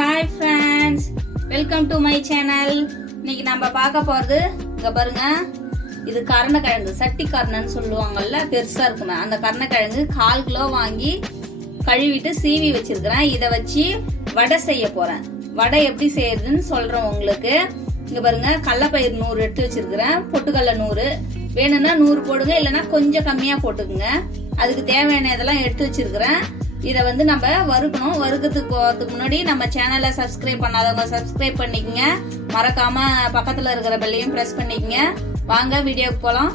Hi friends, welcome to my channel. இன்னைக்கு நம்ம பார்க்க போறது இங்க பாருங்க, இது கருணக்கிழங்கு, சட்டி கருணைன்னு சொல்லுவாங்கல்ல, பெருசா இருக்குமே அந்த கருணக்கிழங்கு 1/4 கிலோ வாங்கி கழுவிட்டு சீவி வச்சிருக்கிறேன். இதை வச்சு வடை செய்ய போறேன். வடை எப்படி செய்யறதுன்னு சொல்றேன் உங்களுக்கு. இங்க பாருங்க, கடலைப்பயிறு 100 எடுத்து வச்சிருக்கிறேன், பொட்டுக்கடலை 100 வேணும்னா 100 போடுங்க, இல்லைன்னா கொஞ்சம் கம்மியா போட்டுக்குங்க. அதுக்கு தேவையான இதெல்லாம் எடுத்து வச்சிருக்கிறேன். இதை வந்து நம்ம வறுக்கணும். வறுக்கிறதுக்கு போகிறதுக்கு முன்னாடி நம்ம சேனலை சப்ஸ்கிரைப் பண்ணாதவங்க சப்ஸ்கிரைப் பண்ணிக்கங்க, மறக்காம பக்கத்தில் இருக்கிற பெல்லையும் ப்ரெஸ் பண்ணிக்கங்க. வாங்க வீடியோக்கு போகலாம்.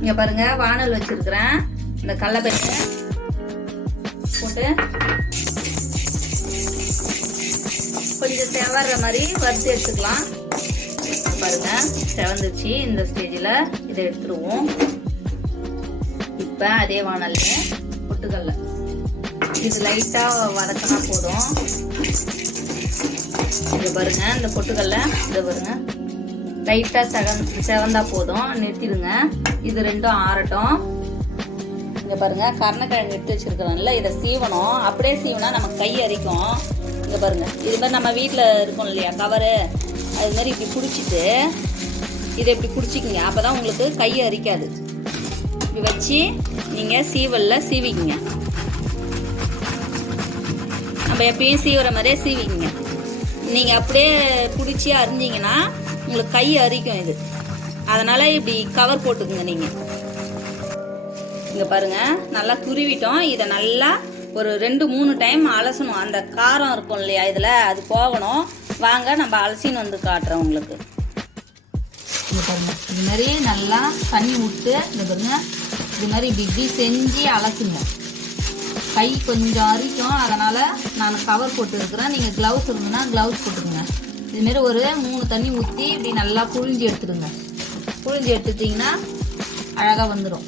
இங்கே பாருங்க, வானல் வச்சிருக்கிறேன். இந்த கடலைப்பயிரை போட்டு கொஞ்சம் செவர்ற மாதிரி வறுத்து எடுத்துக்கலாம். பாருங்க, செவந்துச்சு. இந்த ஸ்டேஜில் இதை எடுத்துருவோம். இப்போ அதே வானல்ல பொட்டுக்கடலை இது லைட்டா வதக்கினா போதும். இது பாருங்க, இந்த பொட்டுக்கடலை இது பாருங்க லைட்டா செவந்தா போதும், நிறுத்திடுங்க. இது ரெண்டும் ஆறட்டும். இங்க பாருங்க, கருணக்கிழங்கு எடுத்து வச்சிருக்கிறோம்ல, இதை சீவணும். அப்படியே சீவனா நமக்கு கை அரிக்கும். இங்க பாருங்க, இது மாதிரி நம்ம வீட்டில் இருக்கும் இல்லையா கவரு, அது மாதிரி இப்படி பிடிச்சிட்டு இதை இப்படி பிடிச்சிக்கிங்க. அப்பதான் உங்களுக்கு கை அரிக்காது. இப்படி வச்சு நீங்க சீவல்ல சீவிக்கிங்க. நம்ம எப்பயும் சீவுற மாதிரியே சீவிக்கிங்க. நீங்கள் அப்படியே பிடிச்சி அரிஞ்சிங்கன்னா உங்களுக்கு கை அரிக்கும் இது. அதனால் இப்படி கவர் போட்டுக்குங்க நீங்கள். இங்கே பாருங்கள், நல்லா துருவிட்டோம். இதை நல்லா ஒரு 2-3 டைம் அலசணும். அந்த காரம் இருக்கும் இல்லையா இதில், அது போகணும். வாங்க நம்ம அலசின்னு வந்து காட்டுறோம் உங்களுக்கு. இங்கே பாருங்கள், இது மாதிரி நல்லா தண்ணி விட்டு இந்த பாருங்க, இது மாதிரி இப்படி செஞ்சு அலசுங்க. கை கொஞ்சம் அரிக்கும், அதனால் நான் கவர் போட்டு இருக்கிறேன். நீங்கள் க்ளவுஸ் இருந்ததுன்னா க்ளவுஸ் போட்டுக்கோங்க. இதுமாரி ஒரு 3 தண்ணி ஊற்றி இப்படி நல்லா புழிஞ்சு எடுத்துடுங்க. புழிஞ்சு எடுத்துட்டிங்கன்னா அழகாக வந்துடும்.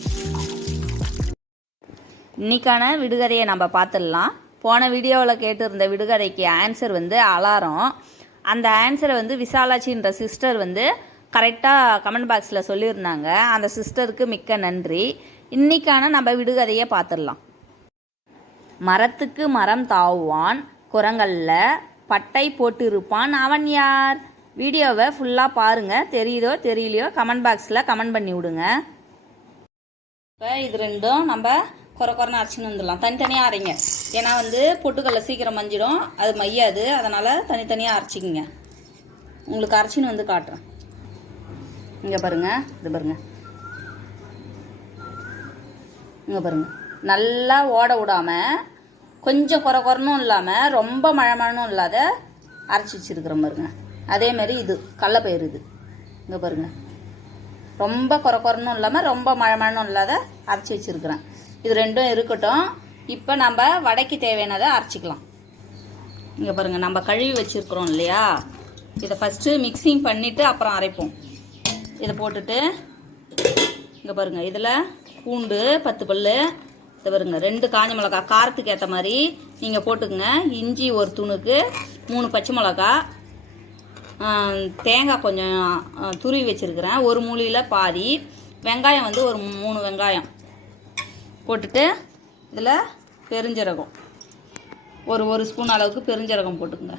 இன்னைக்கான விடுகதையை நம்ம பார்த்துடலாம். போன வீடியோவில் கேட்டிருந்த விடுகதைக்கு ஆன்சர் வந்து அலாரம். அந்த ஆன்சரை வந்து விசாலாட்சின்ற சிஸ்டர் வந்து கரெக்டாக கமெண்ட் பாக்ஸில் சொல்லியிருந்தாங்க. அந்த சிஸ்டருக்கு மிக்க நன்றி. இன்னைக்கான நம்ம விடுகதையை பார்த்துடலாம். மரத்துக்கு மரம் தாவுவான், குரங்கல்ல பட்டை போட்டிருப்பான், அவன் யார்? வீடியோவை ஃபுல்லாக பாருங்கள். தெரியுதோ தெரியலையோ கமெண்ட் பாக்ஸில் கமெண்ட் பண்ணி விடுங்க. இப்போ இது ரெண்டும் நம்ம குறைன்னு அரைச்சின்னு வந்துடலாம். தனித்தனியாக அரைங்க. ஏன்னா வந்து பொட்டுக்கல்ல சீக்கிரம் மஞ்சிடும், அது மையாது. அதனால் தனித்தனியாக அரைச்சிக்கிங்க. உங்களுக்கு அரைச்சின்னு வந்து காட்டுறேன். இங்கே பாருங்கள், இது பாருங்கள், இங்கே பாருங்கள், நல்லா ஓட விடாமல், கொஞ்சம் குறைன்னும் இல்லாமல் ரொம்ப மழமழனும் இல்லாத அரைச்சி வச்சுருக்கிற பாருங்க. அதேமாரி இது கடலைப்பயிறு, இது இங்கே பாருங்கள், ரொம்ப குறைன்னும் இல்லாமல் ரொம்ப மழமழனும் இல்லாத அரைச்சி வச்சுருக்கிறேன். இது ரெண்டும் இருக்கட்டும். இப்போ நம்ம வடைக்கு தேவையானதை அரைச்சிக்கலாம். இங்கே பாருங்கள், நம்ம கழுவி வச்சுருக்குறோம் இல்லையா, இதை ஃபஸ்ட்டு மிக்சிங் பண்ணிவிட்டு அப்புறம் அரைப்போம். இதை போட்டுட்டு இங்கே பாருங்கள், இதில் பூண்டு 10 பல், இதை பாருங்க 2 காஞ்ச மிளகா, காரத்துக்கு ஏற்ற மாதிரி நீங்கள் போட்டுக்குங்க. இஞ்சி ஒரு துணுக்கு, 3 பச்சை மிளகா, தேங்காய் கொஞ்சம் துருவி வச்சுருக்கிறேன், ஒரு மூலையில் பாதி, வெங்காயம் வந்து ஒரு 3 வெங்காயம் போட்டுட்டு, இதில் பெருஞ்சீரகம் ஒரு ஸ்பூன் அளவுக்கு பெருஞ்சீரகம் போட்டுக்குங்க.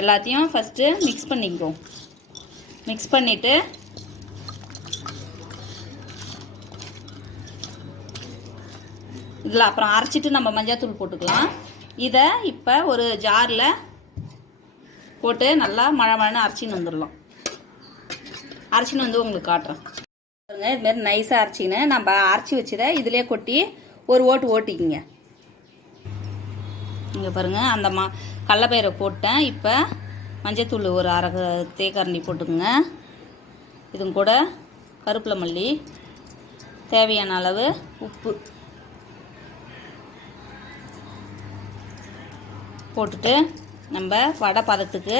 எல்லாத்தையும் ஃபஸ்ட்டு மிக்ஸ் பண்ணிக்குவோம். மிக்ஸ் பண்ணிவிட்டு இதில் அப்புறம் அரைச்சிட்டு நம்ம மஞ்சள்தூள் போட்டுக்கலாம். இதை இப்போ ஒரு ஜாரில் போட்டு நல்லா மழை அரைச்சின்னு வந்துடலாம். அரைச்சின்னு வந்து உங்களுக்கு காட்டுறேன். பாருங்க, இதுமாரி நைஸாக அரைச்சின்னு நம்ம அரைச்சி வச்சதை இதிலே கொட்டி ஒரு ஓட்டிக்கிங்க. இங்கே பாருங்கள், அந்த கடலைப்பயிரை போட்டேன். இப்போ மஞ்சத்தூள் ஒரு அரை தேக்கரண்டி போட்டுக்கோங்க. இதுங்க கூட கருவேப்பிலை மல்லி, தேவையான அளவு உப்பு போட்டுட்டு நம்ம வடை பதத்துக்கு